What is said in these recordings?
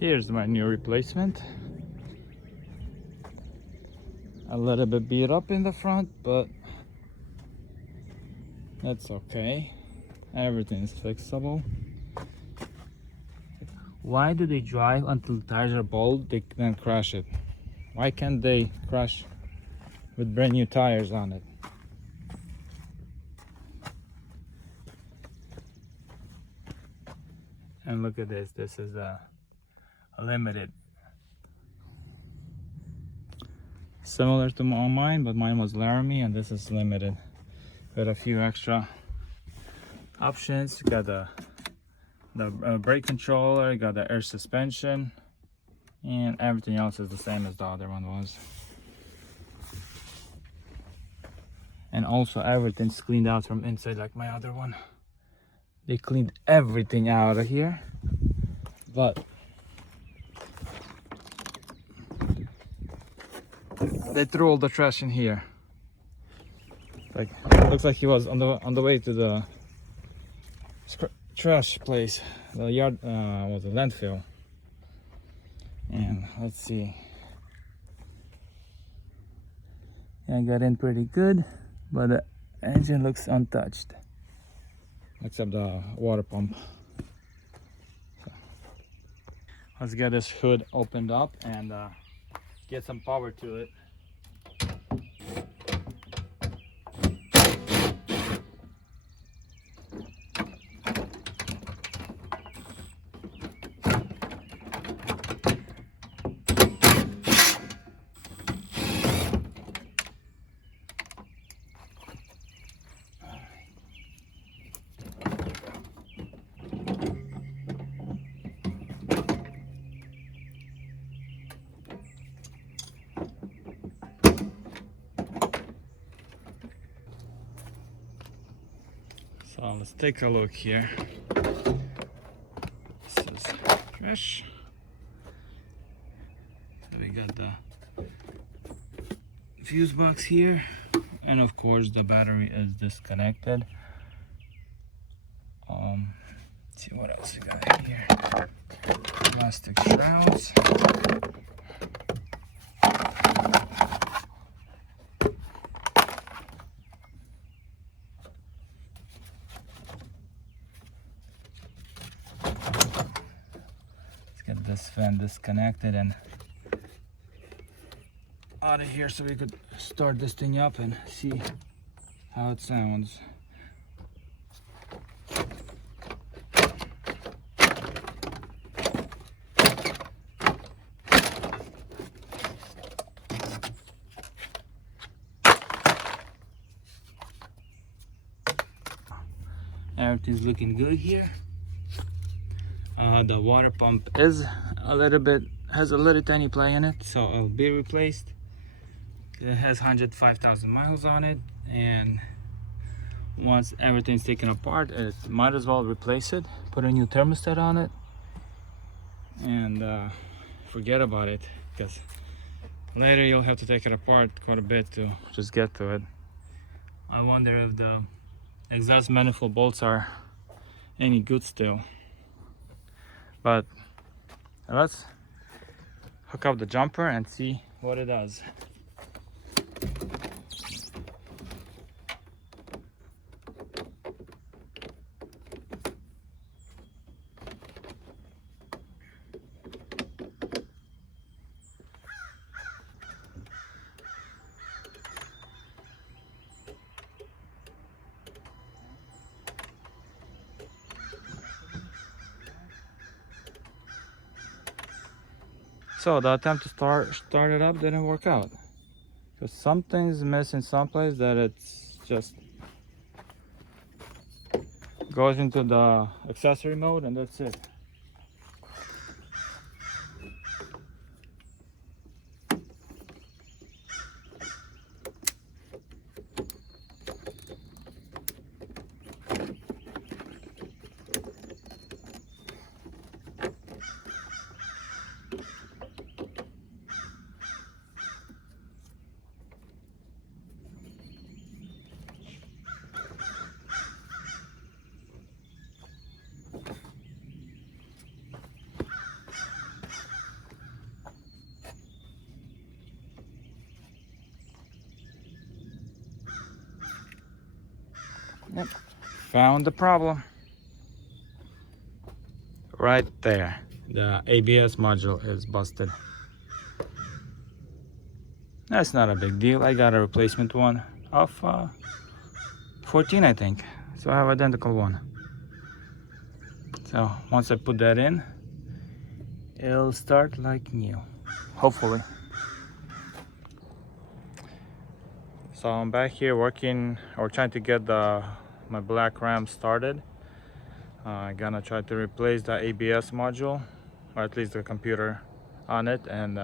Here's my new replacement. A little bit beat up in the front, but that's okay. Everything is fixable. Why do they drive until the tires are bald, they then crash it? Why can't they crash with brand new tires on it? And look at this. This is a limited. Similar to mine, but mine was Laramie and this is limited. Got a few extra options. You got the brake controller, you got the air suspension, and everything else is the same as the other one was. And also everything's cleaned out from inside like my other one. They cleaned everything out of here, but they threw all the trash in here. Like, looks like he was on the way to the trash place, the yard, was a landfill. And let's see. Yeah, I got in pretty good, but the engine looks untouched, except the water pump. So, let's get this hood opened up and get some power to it. So let's take a look here. This is trash. So we got the fuse box here, and of course the battery is disconnected. Let's see what else we got in here. Plastic shrouds. Get this fan disconnected and out of here so we could start this thing up and see how it sounds. Everything's looking good here. The water pump is has a little tiny play in it, so it'll be replaced. It has 105,000 miles on it, and once everything's taken apart, it might as well replace it, put a new thermostat on it, and forget about it, because later you'll have to take it apart quite a bit to just get to it. I wonder if the exhaust manifold bolts are any good still. But let's hook up the jumper and see what it does. So the attempt to start it up didn't work out. Because something's missing someplace, that it's just goes into the accessory mode and that's it. Yep. Found the problem. Right there. The ABS module is busted. That's not a big deal. I got a replacement one of 14, I think. So I have identical one. So once I put that in, it'll start like new, hopefully. So I'm back here working or trying to get my black Ram started. I'm gonna try to replace the ABS module, or at least the computer on it, and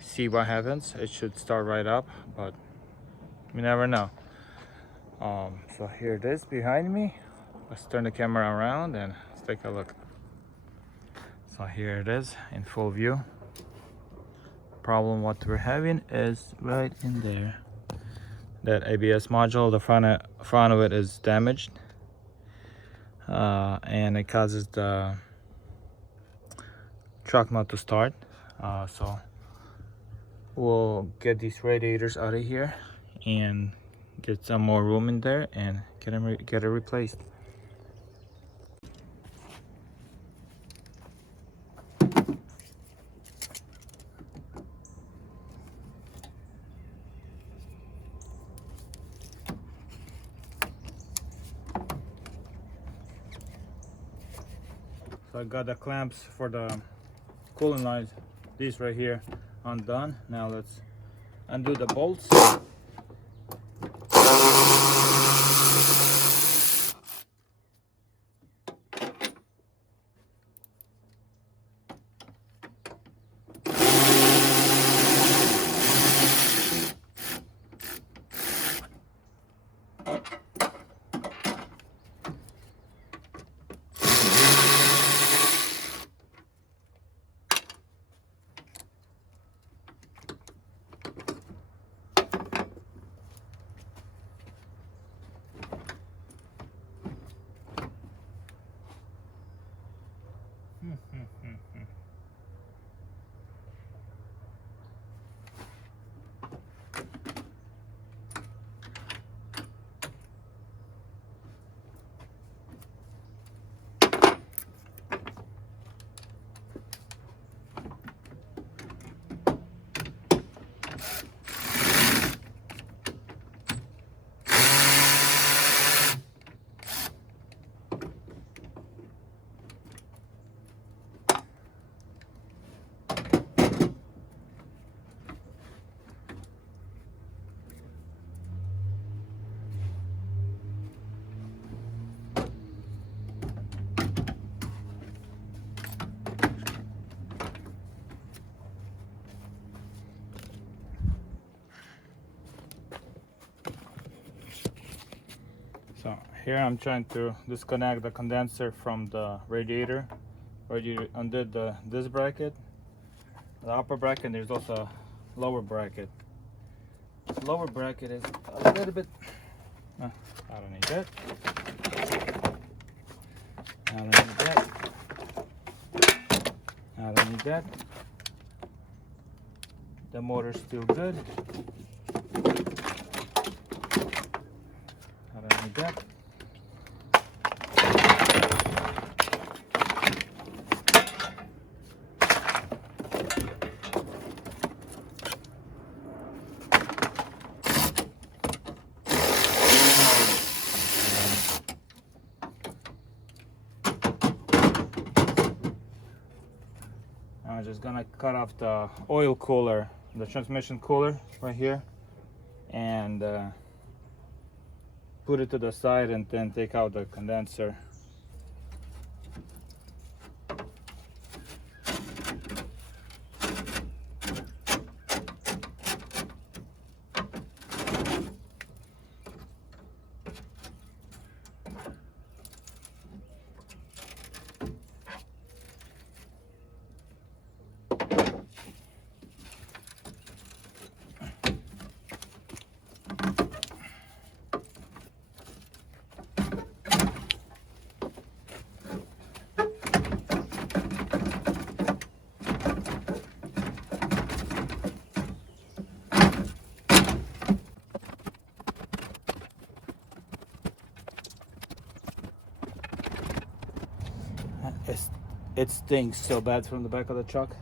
see what happens. It should start right up, but you never know. So here it is behind me. Let's turn the camera around and let's take a look. So here it is in full view. Problem what we're having is right in there. That ABS module, the front of it is damaged, and it causes the truck not to start. So we'll get these radiators out of here and get some more room in there and get it replaced. So I got the clamps for the cooling lines, these right here, undone. Now let's undo the bolts. So here I'm trying to disconnect the condenser from the radiator. Already undid this bracket, the upper bracket. There's also a lower bracket. This lower bracket is a little bit. I don't need that. I don't need that. I don't need that. The motor's still good. I don't need that. I'm just gonna cut off the oil cooler, the transmission cooler right here, and put it to the side, and then take out the condenser. It stinks so bad from the back of the truck.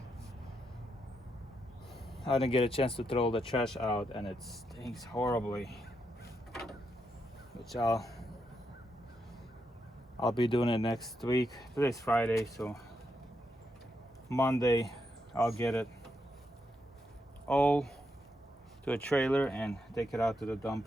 I didn't get a chance to throw the trash out and it stinks horribly. Which I'll be doing it next week. Today's Friday, so Monday I'll get it all to a trailer and take it out to the dump.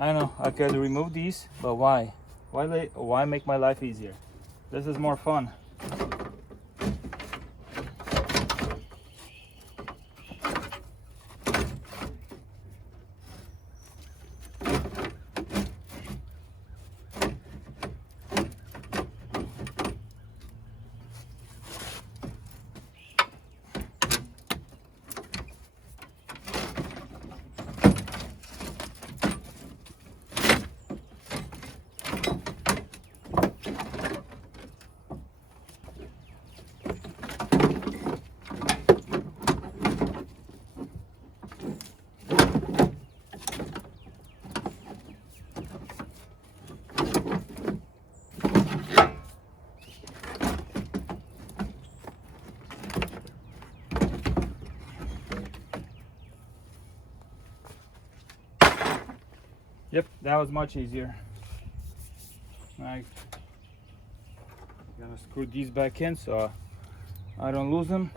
I know I could remove these, but why? Why make my life easier? This is more fun. Yep, that was much easier. I gotta screw these back in so I don't lose them.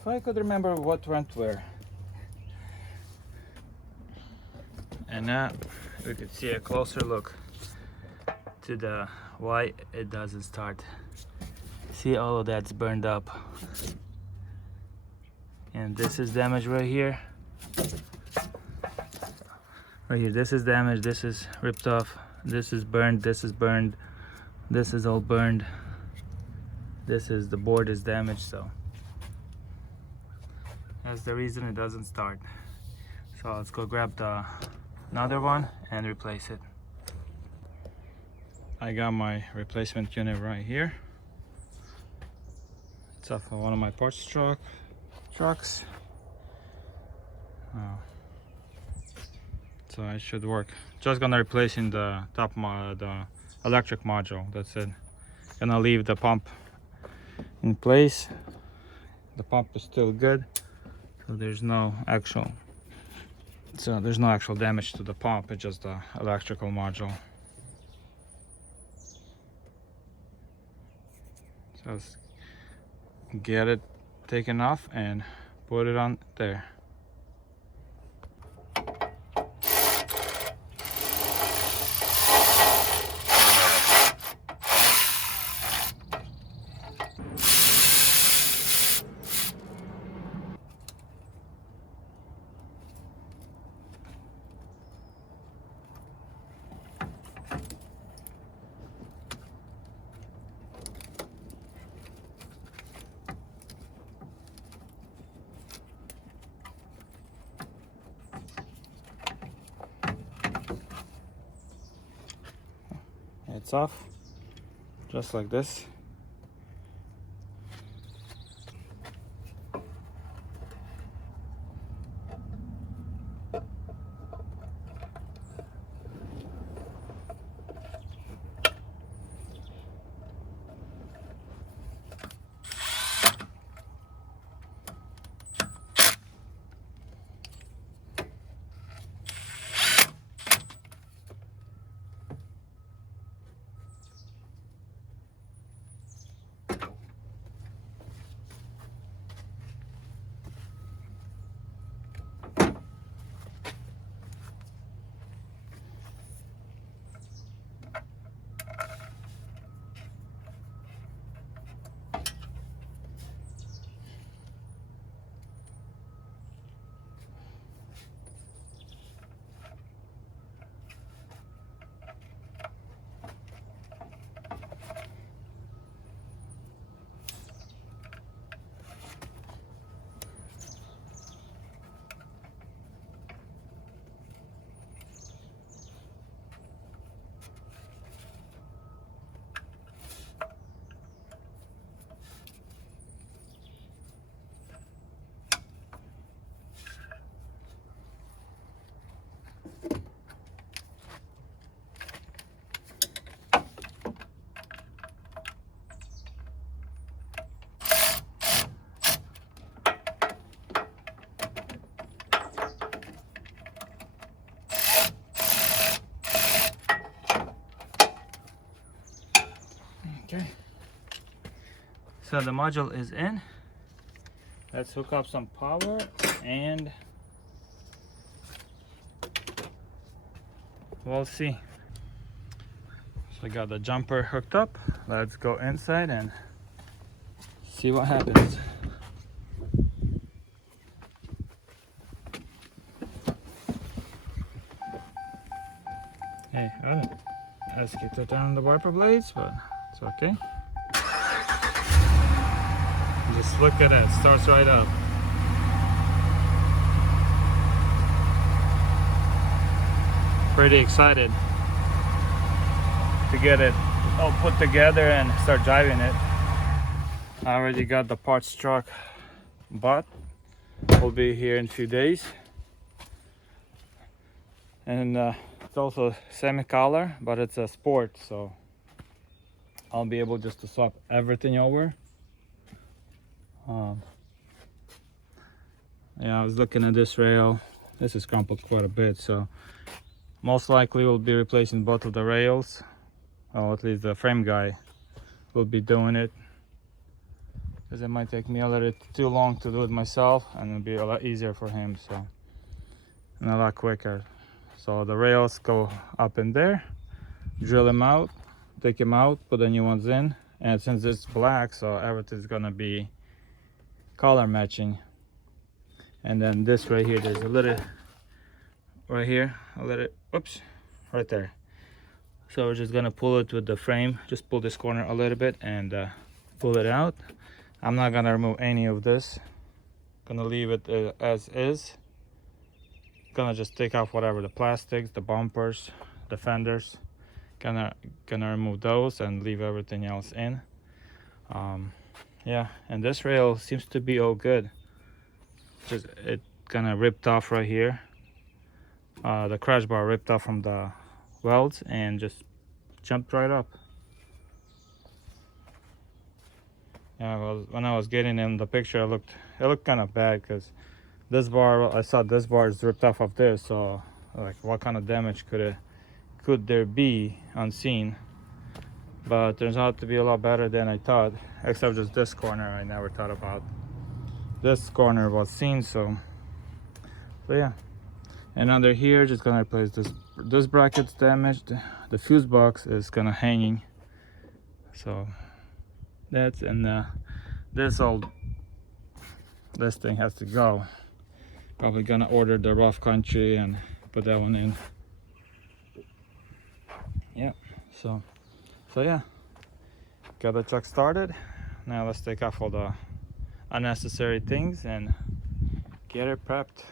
If I could remember what went where. And now we could see a closer look to the why it doesn't start. See, all of that's burned up. And this is damage right here. Right here, this is damaged, this is ripped off, this is burned, this is burned, this is all burned, this is, the board is damaged, so that's the reason it doesn't start. So let's go grab another one and replace it. I got my replacement unit right here. It's off of one of my parts trucks. So it should work. Just gonna replace in the top the electric module. That's it. Gonna leave the pump in place. The pump is still good, so there's no actual damage to the pump. It's just the electrical module. So let's get it taken off and put it on there. It's off, just like this. So the module is in. Let's hook up some power and we'll see. So I got the jumper hooked up. Let's go inside and see what happens. Hey, let's get it down the wiper blades, but it's okay. Just look at that, starts right up. Pretty excited to get it all put together and start driving it. I already got the parts truck bought. Will be here in a few days. And it's also semi-color, but it's a sport, so I'll be able just to swap everything over. Yeah, I was looking at this rail. This is crumpled quite a bit, so most likely we'll be replacing both of the rails. Or at least the frame guy will be doing it, because it might take me a little too long to do it myself, and it'll be a lot easier for him, so, and a lot quicker. So the rails go up in there, drill them out, take them out, put the new ones in, and since it's black, so everything's gonna be color matching. And then this right here, there's a little right here, a little, oops, right there. So we're just gonna pull it with the frame, just pull this corner a little bit and pull it out. I'm not gonna remove any of this, gonna leave it as is. Gonna just take off whatever, the plastics, the bumpers, the fenders, gonna remove those and leave everything else in. Yeah, and this rail seems to be all good. Just it kind of ripped off right here. The crash bar ripped off from the welds and just jumped right up. Yeah, well, when I was getting in the picture, it looked kind of bad, because this bar, I saw this bar is ripped off of this, so like what kind of damage could there be unseen? But turns out to be a lot better than I thought, except just this corner I never thought about. This corner was seen, so yeah. And under here, just gonna replace this bracket's damaged. The fuse box is kind of hanging, so that's, and this thing has to go. Probably gonna order the rough country and put that one in. Yeah, so yeah, got the truck started. Now let's take off all the unnecessary things and get it prepped.